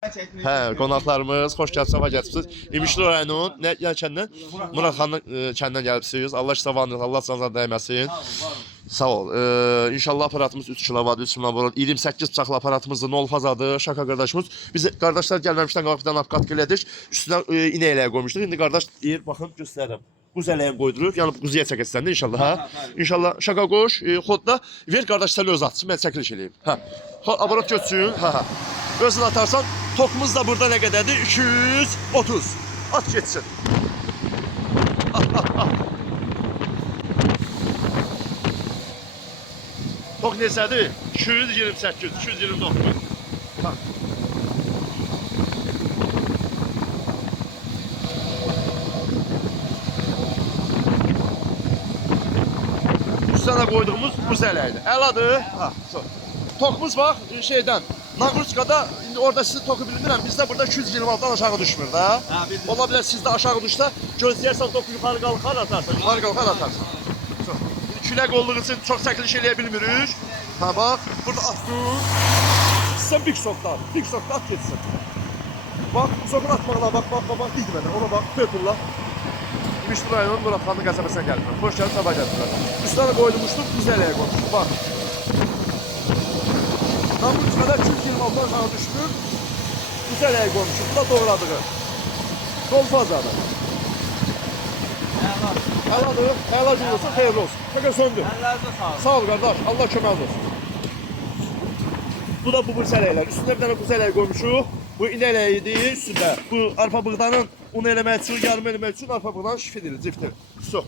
Hə, qonaqlarımız xoş gəlibsiniz, sabah gəlibsiniz. İmişli rayonunun nə kəndən? Muradxan kəndən gəlibsiniz. Allah şifavanız, Allah sağlığınıza dəyməsin. Sağ ol. İnşallah aparatımız 3 kilovatdır, 3 kilovatdır. 28 bıçaqlı aparatımız da nol fazadır. Şaka qardaşımız. Biz qardaşlar gəlməmişdən qalıb bir dənə apqat elədik. Üstünə inəklər qoymuşduq. İndi qardaş deyir, baxın göstərirəm. Quzələyin qoyduruq. Yəni quzuya çəkəsən də inşallah, hə? İnşallah şaka qoş, xodda ver qardaş sən öz atsın, mən çəkiliş eləyim. Hə. Aparat götürsün. Hə, hə. Özün atarsan, tokumuz da burada nə qədərdir? 230. At getsin. Tok neçədir? 228, 229. Ha. Üstünə qoyduğumuz buzələkdir. Əladır. Ha, tokumuz bax şeydən. Naqrutskada indi orada sizi toku bilmirəm. Bizdə burada 226-dan aşağı düşmür da. Ola bilər sizdə aşağı düşsə, gözləyərsən toku yuxarı qalxar atarsan, yuxarı qalxar atarsan. Külək olduğu için çox çəkiliş eləyə bilmirik. Ha bax, burada at dur. Sən big shotlar at getsin. Bax, sokun atmaqla bax, deyil mənə, ona bax, Fethullah. İmişli rayonun Muradxanlı qəsəbəsinə gəlmişəm. Xoş gəlib, sabah gəliblər. Üstünə qoydumuşduq, buzələyə qoymuşduq, bax. Naqrutskada 226-dan aşağı düşmür. Buzələyə qoymuşduq, bu da doğradığı. Dolfazadır. Əladır, əla gün olsun, xeyirli olsun. Çəkə söndür. Əllərinizə sağlık. Sağ ol qardaş, Allah köməyiniz olsun. Bu da bu buzələklər. Üstündə bir dənə buzələk qoymuşuq. Bu inələyidir üstündə. Bu arpa buğdanın un eləmək üçün, yarım eləmək üçün arpa buğdanın şifidir, ciftir. Su.